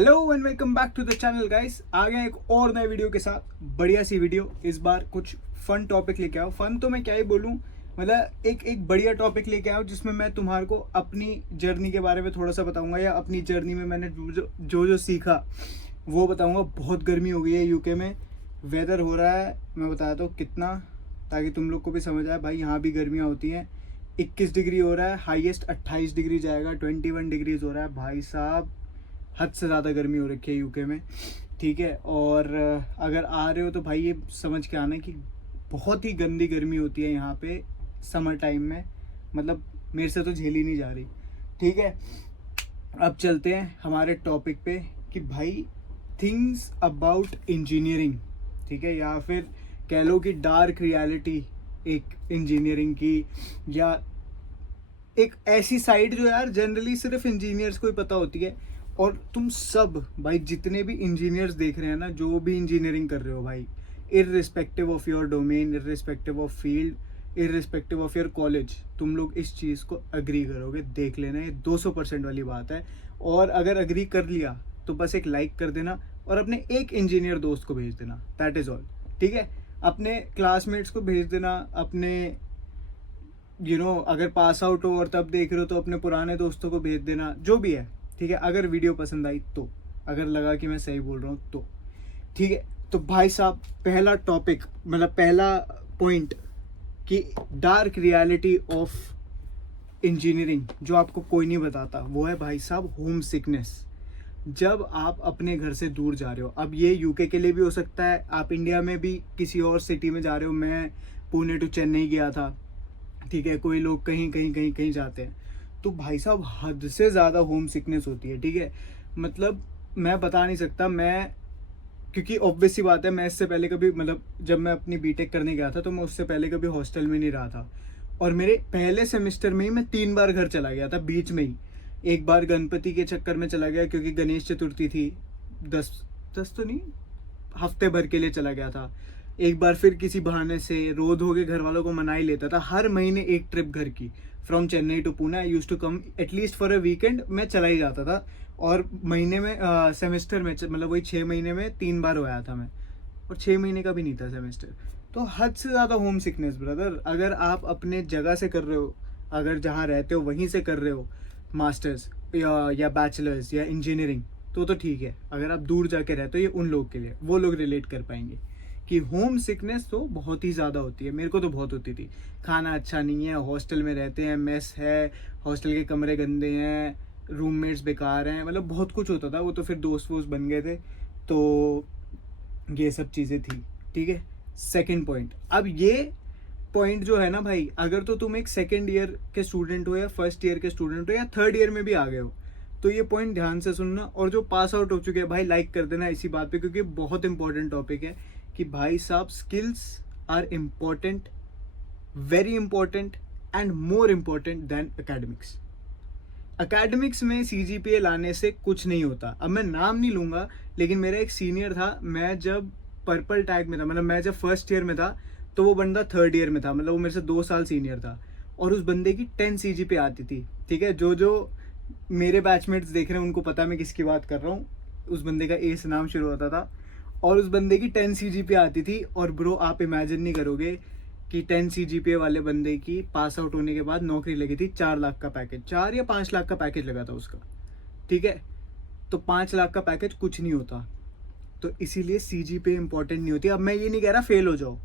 Hello and welcome back to the channel guys. आ गए एक और नए वीडियो के साथ। बढ़िया सी वीडियो, इस बार कुछ फन टॉपिक लेके आओ। फन तो मैं क्या ही बोलूँ, मतलब एक बढ़िया टॉपिक लेके आओ जिसमें मैं तुम्हारे को अपनी जर्नी के बारे में थोड़ा सा बताऊंगा, या अपनी जर्नी में मैंने जो सीखा वो बताऊंगा। बहुत गर्मी हो गई है यूके में, वेदर हो रहा है, मैं बताता हूँ कितना, ताकि तुम लोग को भी समझ आए। भाई यहाँ भी गर्मियाँ होती हैं। 21 डिग्री हो रहा है, हाईएस्ट 28 डिग्री जाएगा, 21 डिग्रीज हो रहा है। भाई साहब हद से ज़्यादा गर्मी हो रखी है यूके में, ठीक है। और अगर आ रहे हो तो भाई ये समझ के आना कि बहुत ही गंदी गर्मी होती है यहाँ पे समर टाइम में, मतलब मेरे से तो झेली नहीं जा रही, ठीक है। अब चलते हैं हमारे टॉपिक पे कि भाई थिंग्स अबाउट इंजीनियरिंग, ठीक है, या फिर कह लो कि डार्क रियलिटी एक इंजीनियरिंग की, या एक ऐसी साइड जो यार जनरली सिर्फ इंजीनियर्स को ही पता होती है। और तुम सब भाई जितने भी इंजीनियर्स देख रहे हैं ना, जो भी इंजीनियरिंग कर रहे हो भाई, irrespective of your domain, irrespective of field, irrespective of your college, तुम लोग इस चीज़ को अग्री करोगे। देख लेना, ये 200% वाली बात है। और अगर अग्री कर लिया तो बस एक लाइक कर देना और अपने एक इंजीनियर दोस्त को भेज देना, दैट इज़ ऑल, ठीक है। अपने क्लासमेट्स को भेज देना, अपने अगर पास आउट हो और तब देख रहे हो तो अपने पुराने दोस्तों को भेज देना, जो भी है, ठीक है। अगर वीडियो पसंद आई तो, अगर लगा कि मैं सही बोल रहा हूँ तो, ठीक है। तो भाई साहब पहला टॉपिक, मतलब पहला पॉइंट कि डार्क रियलिटी ऑफ इंजीनियरिंग जो आपको कोई नहीं बताता, वो है भाई साहब होम सिकनेस। जब आप अपने घर से दूर जा रहे हो, अब ये यूके के लिए भी हो सकता है, आप इंडिया में भी किसी और सिटी में जा रहे हो। मैं पुणे टू चेन्नई गया था, ठीक है। कोई लोग कहीं कहीं कहीं कहीं जाते हैं, तो भाई साहब हद से ज़्यादा होम सिकनेस होती है, ठीक है। मतलब मैं बता नहीं सकता, मैं, क्योंकि ऑब्वियस सी बात है, मैं इससे पहले कभी, मतलब जब मैं अपनी बीटेक करने गया था तो मैं उससे पहले कभी हॉस्टल में नहीं रहा था। और मेरे पहले सेमेस्टर में ही मैं 3 बार घर चला गया था बीच में ही। एक बार गणपति के चक्कर में चला गया क्योंकि गणेश चतुर्थी थी, 10 तो नहीं, हफ्ते भर के लिए चला गया था। एक बार फिर किसी बहाने से रोज हो के घर वालों को मना ही लेता था। हर महीने एक ट्रिप घर की, from Chennai to Pune. I use to come at least for a weekend, मैं चला ही जाता था। और महीने में सेमेस्टर में, मतलब वही 6 महीने में 3 बार होया था मैं, और 6 महीने का भी नहीं था सेमेस्टर। तो हद से ज़्यादा होम सिकनेस ब्रदर। अगर आप अपने जगह से कर रहे हो, अगर जहाँ रहते हो वहीं से कर रहे हो मास्टर्स या बैचलर्स या इंजीनियरिंग, तो ठीक है। अगर आप दूर जाके रहते हो, ये उन लोग के लिए, वो लोग रिलेट कर पाएंगे कि होम सिकनेस तो बहुत ही ज़्यादा होती है। मेरे को तो बहुत होती थी। खाना अच्छा नहीं है, हॉस्टल में रहते हैं, मेस है, हॉस्टल के कमरे गंदे हैं, रूममेट्स बेकार हैं, मतलब बहुत कुछ होता था। वो तो फिर दोस्त वोस्त बन गए थे, तो ये सब चीज़ें थी, ठीक है। सेकंड पॉइंट, अब ये पॉइंट जो है ना भाई, अगर तो तुम एक सेकेंड ईयर के स्टूडेंट हो, या फर्स्ट ईयर के स्टूडेंट हो, या थर्ड ईयर में भी आ गए हो, तो ये पॉइंट ध्यान से सुनना। और जो पास आउट हो चुके हैं भाई, लाइक कर देना इसी बात पे, क्योंकि बहुत इंपॉर्टेंट टॉपिक है कि भाई साहब skills are important, very important, and more important than academics. Academics में सीजीपीए लाने से कुछ नहीं होता। अब मैं नाम नहीं लूंगा, लेकिन मेरा एक सीनियर था, मैं जब पर्पल टैग में था, मतलब मैं जब फर्स्ट ईयर में था, तो वो बंदा थर्ड ईयर में था, मतलब वो मेरे से 2 साल सीनियर था। और उस बंदे की 10 सीजीपीए आती थी, ठीक है। जो मेरे बैचमेट्स देख रहे हैं उनको पता मैं किसकी बात कर रहा हूँ। उस बंदे का ए से नाम शुरू होता था, और उस बंदे की 10 सीजीपीए आती थी। और ब्रो आप इमेजिन नहीं करोगे कि 10 सीजीपीए वाले बंदे की पास आउट होने के बाद नौकरी लगी थी, 4 लाख का पैकेज, 4 या 5 लाख का पैकेज लगा था उसका, ठीक है। तो 5 लाख का पैकेज कुछ नहीं होता, तो इसीलिए सीजीपीए इंपॉर्टेंट नहीं होती। अब मैं ये नहीं कह रहा फेल हो जाओ,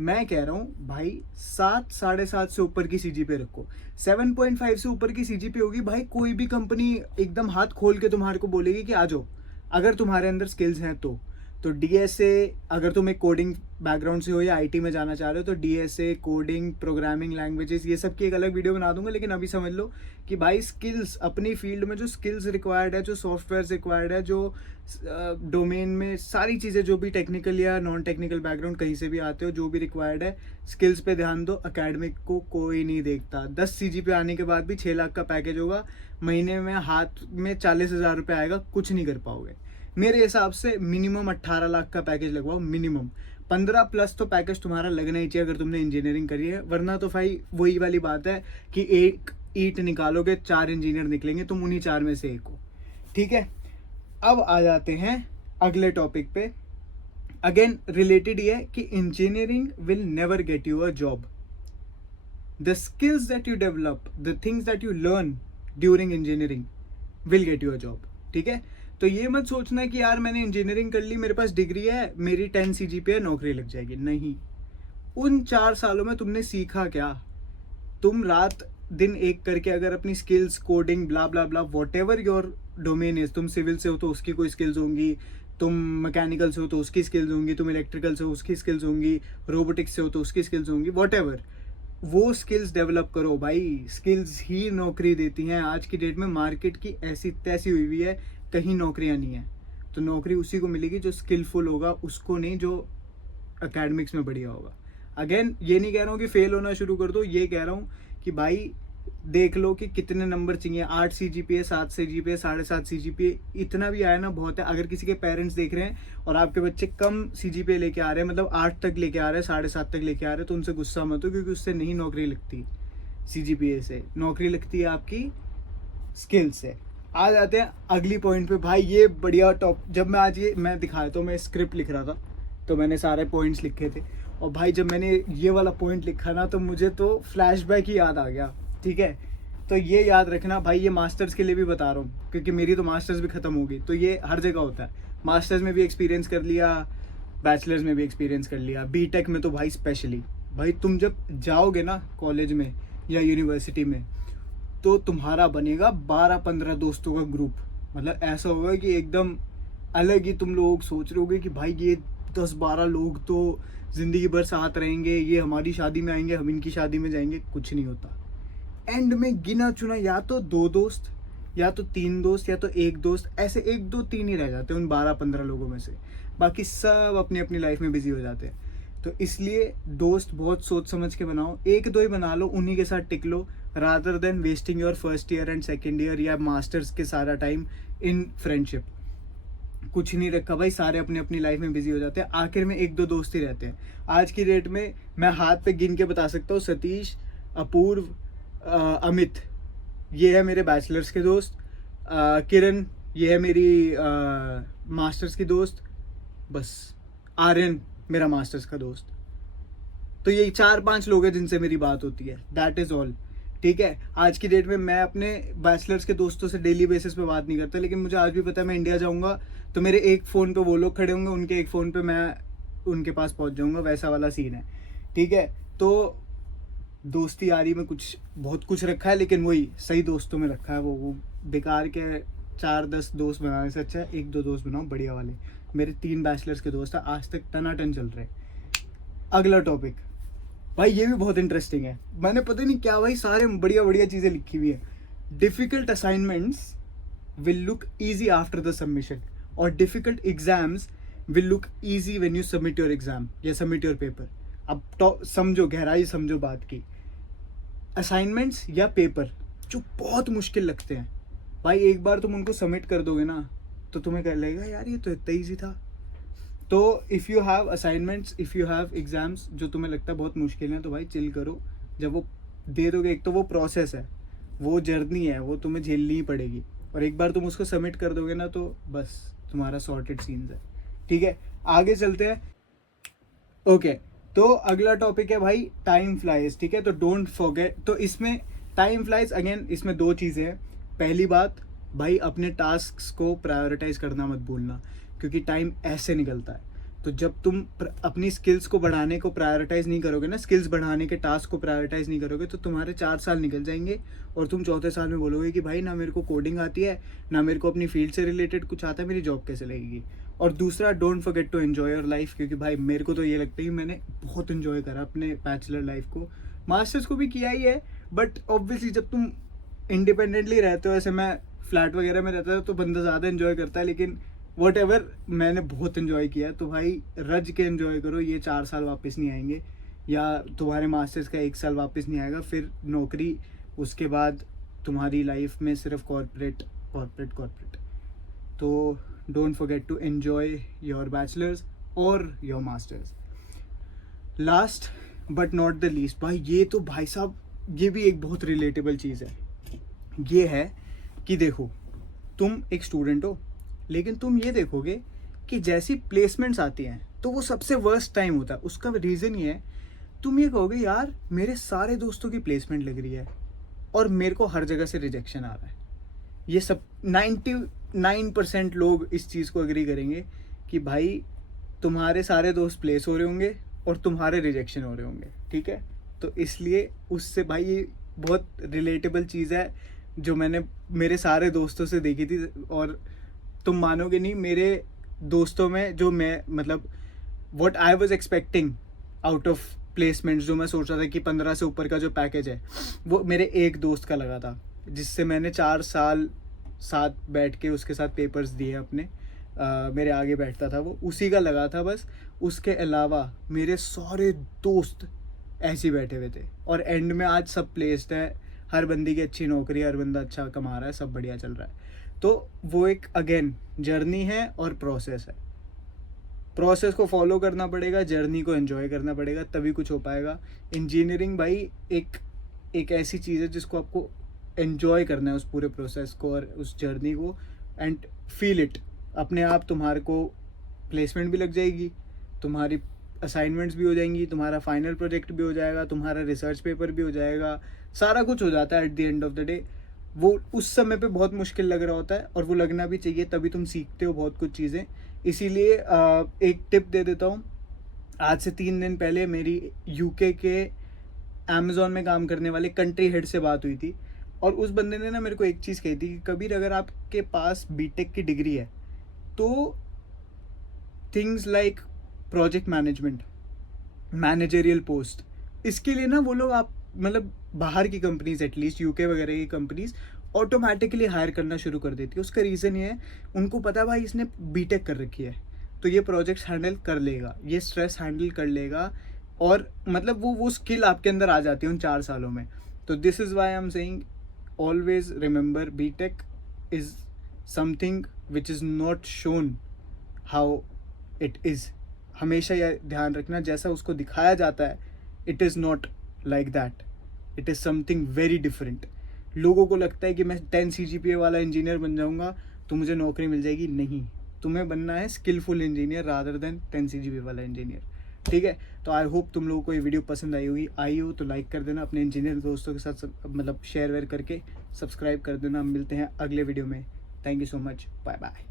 मैं कह रहा हूँ भाई 7, 7.5 से ऊपर की सीजीपीए रखो। 7.5 से ऊपर की सीजीपीए होगी भाई, कोई भी कंपनी एकदम हाथ खोल के तुम्हारे को बोलेगी कि आ जाओ, अगर तुम्हारे अंदर स्किल्स हैं तो डीएसए, अगर तुम एक कोडिंग बैकग्राउंड से हो या आईटी में जाना चाह रहे हो, तो डीएसए, कोडिंग, प्रोग्रामिंग लैंग्वेजेस, ये सब की एक अलग वीडियो बना दूंगा। लेकिन अभी समझ लो कि भाई स्किल्स, अपनी फील्ड में जो स्किल्स रिक्वायर्ड है, जो सॉफ्टवेयर रिक्वायर्ड है, जो डोमेन में सारी चीज़ें, जो भी टेक्निकल या नॉन टेक्निकल बैकग्राउंड कहीं से भी आते हो, जो भी रिक्वायर्ड है, स्किल्स पे ध्यान दो। एकेडमिक को कोई नहीं देखता। 10 सीजीपीए आने के बाद भी 6 लाख का पैकेज होगा, महीने में हाथ में 40,000 रुपये आएगा, कुछ नहीं कर पाओगे। मेरे हिसाब से मिनिमम 18 लाख का पैकेज लगवाओ, मिनिमम 15 प्लस तो पैकेज तुम्हारा लगना ही चाहिए अगर तुमने इंजीनियरिंग करी है। वरना तो भाई वही वाली बात है कि एक ईंट निकालोगे 4 इंजीनियर निकलेंगे, तुम उन्हीं 4 में से एक हो, ठीक है। अब आ जाते हैं अगले टॉपिक पे। अगेन रिलेटेड ये है कि engineering will never get you a job. The skills that you develop, the things that you learn during engineering will get you a job. ठीक है, तो ये मत सोचना कि यार मैंने इंजीनियरिंग कर ली, मेरे पास डिग्री है, मेरी 10 CGPA नौकरी लग जाएगी। नहीं, उन 4 सालों में तुमने सीखा क्या? तुम रात दिन एक करके अगर अपनी skills, coding, blah blah blah, what ever your domain is, तुम सिविल से हो तो उसकी कोई स्किल्स होंगी, तुम मैकेनिकल से हो तो उसकी स्किल्स होंगी, तुम इलेक्ट्रिकल से हो उसकी स्किल्स होंगी, रोबोटिक्स से हो तो उसकी स्किल्स होंगी, वॉट एवर, वो स्किल्स डेवलप करो भाई। स्किल्स ही नौकरी देती हैं। आज की डेट में मार्केट की ऐसी तैसी हुई हुई है, कहीं नौकरियां नहीं है। तो नौकरी उसी को मिलेगी जो स्किलफुल होगा, उसको नहीं जो एकेडमिक्स में बढ़िया होगा। अगेन ये नहीं कह रहा हूँ कि फेल होना शुरू कर दो, ये कह रहा हूँ कि भाई देख लो कि कितने नंबर चाहिए। 8 CGPA, 7 CGPA, 7.5 CGPA, इतना भी आया ना बहुत है। अगर किसी के पेरेंट्स देख रहे हैं और आपके बच्चे कम CGPA लेके आ रहे हैं, मतलब 8 तक लेके आ रहे हैं, 7.5 तक लेके आ रहे हैं, तो उनसे गुस्सा मत हो, क्योंकि उससे नहीं नौकरी लगती। CGPA से नौकरी लगती है आपकी स्किल से। आ जाते हैं अगली पॉइंट पे। भाई ये बढ़िया टॉप, जब मैं आज ये मैं दिखाया तो मैं स्क्रिप्ट लिख रहा था, तो मैंने सारे पॉइंट्स लिखे थे, और भाई जब मैंने ये वाला पॉइंट लिखा ना, तो मुझे तो फ्लैशबैक ही याद आ गया। ठीक है, तो ये याद रखना भाई, ये मास्टर्स के लिए भी बता रहा हूँ, क्योंकि मेरी तो मास्टर्स भी ख़त्म होगी, तो ये हर जगह होता है। मास्टर्स में भी एक्सपीरियंस कर लिया, बैचलर्स में भी एक्सपीरियंस कर लिया, बीटेक में तो भाई स्पेशली। भाई तुम जब जाओगे ना कॉलेज में या यूनिवर्सिटी में, तो तुम्हारा बनेगा 12-15 दोस्तों का ग्रुप। मतलब ऐसा होगा कि एकदम अलग ही तुम लोग सोच रहे होगे कि भाई ये 10-12 लोग तो ज़िंदगी भर साथ रहेंगे, ये हमारी शादी में आएंगे, हम इनकी शादी में जाएंगे। कुछ नहीं होता। एंड में गिना चुना या तो 2 दोस्त, या तो 3 दोस्त, या तो 1 दोस्त, ऐसे 1, 2, 3 ही रह जाते हैं उन 12-15 लोगों में से। बाकी सब अपनी अपनी लाइफ में बिजी हो जाते हैं। तो इसलिए दोस्त बहुत सोच समझ के बनाओ, 1-2 ही बना लो, उन्हीं के साथ टिक लो, rather than wasting your first year and second year या मास्टर्स के सारा टाइम इन फ्रेंडशिप। कुछ नहीं रखा भाई, सारे अपनी अपनी लाइफ में बिजी हो जाते हैं, आखिर में 1-2 दोस्त ही रहते हैं। आज की डेट में मैं हाथ पे गिन के बता सकता हूँ, सतीश, अपूर्व, अमित, ये है मेरे बैचलर्स के दोस्त, किरण, ये है मेरी मास्टर्स की दोस्त, बस आर्यन मेरा मास्टर्स का दोस्त। तो ये 4-5 लोग हैं जिनसे मेरी बात होती है, दैट इज़ ऑल। ठीक है, आज की डेट में मैं अपने बैचलर्स के दोस्तों से डेली बेसिस पे बात नहीं करता, लेकिन मुझे आज भी पता है मैं इंडिया जाऊंगा तो मेरे एक फ़ोन पे वो लोग खड़े होंगे, उनके एक फ़ोन पे मैं उनके पास पहुंच जाऊंगा, वैसा वाला सीन है। ठीक है, तो दोस्ती यारी में कुछ बहुत कुछ रखा है, लेकिन वही सही दोस्तों में रखा है। वो बेकार के 4-10 दोस्त बनाने से अच्छा है 1-2 दोस्त बनाओ बढ़िया वाले। मेरे 3 बैचलर्स के दोस्त हैं, आज तक टनाटन चल रहे। अगला टॉपिक भाई, ये भी बहुत इंटरेस्टिंग है। मैंने पता नहीं क्या भाई सारे बढ़िया बढ़िया चीज़ें लिखी हुई है। Difficult assignments will look easy after the submission, और difficult exams will look easy when you submit your exam या सबमिट योर पेपर। अब तो समझो, गहराई समझो बात की। असाइनमेंट्स या पेपर जो बहुत मुश्किल लगते हैं भाई, एक बार तुम उनको सबमिट कर दोगे ना, तो तुम्हें कह लगेगा यार ये तो इतना ईजी था। तो if you have assignments, if you have exams जो तुम्हें लगता है बहुत मुश्किल है, तो भाई चिल करो। जब वो दे दोगे, एक तो वो प्रोसेस है, वो जर्नी है, वो तुम्हें झेलनी ही पड़ेगी, और एक बार तुम उसको सबमिट कर दोगे ना, तो बस तुम्हारा सॉर्टेड सीन्स है। ठीक है, आगे चलते हैं। ओके, तो अगला टॉपिक है भाई टाइम फ्लाइज। ठीक है, तो डोंट फॉरगेट, तो इसमें टाइम फ्लाइज अगेन, इसमें 2 चीज़ें हैं। पहली बात भाई, अपने टास्क्स को प्रायोरिटाइज करना मत भूलना, क्योंकि टाइम ऐसे निकलता है। तो जब तुम अपनी स्किल्स को बढ़ाने को प्रायोरिटाइज नहीं करोगे ना, स्किल्स बढ़ाने के टास्क को प्रायोरिटाइज नहीं करोगे, तो तुम्हारे 4 साल निकल जाएंगे, और तुम चौथे साल में बोलोगे कि भाई ना मेरे को कोडिंग आती है, ना मेरे को अपनी फील्ड से रिलेटेड कुछ आता है, मेरी जॉब कैसे लगेगी। और दूसरा, don't forget to enjoy your life, क्योंकि भाई मेरे को तो ये लगता है कि मैंने बहुत इन्जॉय करा अपने बैचलर लाइफ को, मास्टर्स को भी किया ही है, बट ऑब्वियसली जब तुम इंडिपेंडेंटली रहते हो, ऐसे मैं फ्लैट वगैरह में रहता था तो बंदा ज़्यादा इन्जॉय करता है, लेकिन वट एवर, मैंने बहुत इन्जॉय किया। तो भाई रज के इन्जॉय करो, ये 4 साल वापस नहीं आएंगे, या तुम्हारे मास्टर्स का 1 साल वापस नहीं आएगा, फिर नौकरी, उसके बाद तुम्हारी लाइफ में सिर्फ कॉर्पोरेट। तो don't forget to enjoy your bachelors और your masters. Last but not the least भाई, ये तो भाई साहब ये भी एक बहुत रिलेटेबल चीज़ है। ये है कि देखो, तुम एक स्टूडेंट हो, लेकिन तुम ये देखोगे कि जैसी प्लेसमेंट्स आती हैं तो वो सबसे वर्स्ट टाइम होता है। उसका रीज़न ये है, तुम ये कहोगे यार मेरे सारे दोस्तों की प्लेसमेंट लग रही है और मेरे को हर जगह से रिजेक्शन आ रहा है। ये सब 99% लोग इस चीज़ को एग्री करेंगे कि भाई तुम्हारे सारे दोस्त प्लेस हो रहे होंगे और तुम्हारे रिजेक्शन हो रहे होंगे, ठीक है। तो इसलिए उससे भाई ये बहुत रिलेटेबल चीज़ है जो मैंने मेरे सारे दोस्तों से देखी थी। और तुम मानोगे नहीं, मेरे दोस्तों में जो मैं मतलब what I was expecting out of placements, जो मैं सोच रहा था कि 15 से ऊपर का जो पैकेज है वो मेरे एक दोस्त का लगा था, जिससे मैंने 4 साल साथ बैठ के उसके साथ पेपर्स दिए अपने। मेरे आगे बैठता था वो, उसी का लगा था बस। उसके अलावा मेरे सारे दोस्त ऐसे ही बैठे हुए थे और एंड में आज सब प्लेस्ड है, हर बंदी की अच्छी नौकरी, हर बंदा अच्छा कमा रहा है, सब बढ़िया चल रहा है। तो वो एक अगेन जर्नी है और प्रोसेस है। प्रोसेस को फॉलो करना पड़ेगा, जर्नी को एंजॉय करना पड़ेगा, तभी कुछ हो पाएगा। इंजीनियरिंग भाई एक ऐसी चीज़ है जिसको आपको एंजॉय करना है, उस पूरे प्रोसेस को और उस जर्नी को, एंड फील इट। अपने आप तुम्हारे को प्लेसमेंट भी लग जाएगी, तुम्हारी असाइनमेंट्स भी हो जाएंगी, तुम्हारा फाइनल प्रोजेक्ट भी हो जाएगा, तुम्हारा रिसर्च पेपर भी हो जाएगा, सारा कुछ हो जाता है at the end of the day. वो उस समय पे बहुत मुश्किल लग रहा होता है और वो लगना भी चाहिए, तभी तुम सीखते हो बहुत कुछ चीज़ें। इसीलिए एक टिप दे देता हूँ। आज से 3 दिन पहले मेरी यूके के अमेज़ॉन में काम करने वाले कंट्री हेड से बात हुई थी और उस बंदे ने ना मेरे को एक चीज़ कही थी कि कबीर, अगर आपके पास बीटेक की डिग्री है तो things like project management, managerial post, इसके लिए ना वो लोग आप मतलब बाहर की कंपनीज, एटलीस्ट यूके वगैरह की कंपनीज ऑटोमेटिकली हायर करना शुरू कर देती है। उसका रीज़न ये है, उनको पता है भाई इसने बीटेक कर रखी है तो ये प्रोजेक्ट्स हैंडल कर लेगा, ये स्ट्रेस हैंडल कर लेगा, और मतलब वो स्किल आपके अंदर आ जाती है उन 4 सालों में। तो this is why I am saying always remember, BTech is something which is not shown how it is. हमेशा यह ध्यान रखना, जैसा उसको दिखाया जाता है it is not like that, it is something very different. लोगों को लगता है कि मैं 10 CGPA वाला इंजीनियर बन जाऊंगा तो मुझे नौकरी मिल जाएगी। नहीं, तुम्हें बनना है skillful engineer rather than 10 CGPA वाला इंजीनियर, ठीक है। तो आई होप तुम लोगों को ये वीडियो पसंद आई हो तो लाइक कर देना, अपने इंजीनियर दोस्तों के साथ मतलब शेयर वेयर करके सब्सक्राइब कर देना। मिलते हैं अगले वीडियो में। Thank you so much, bye bye.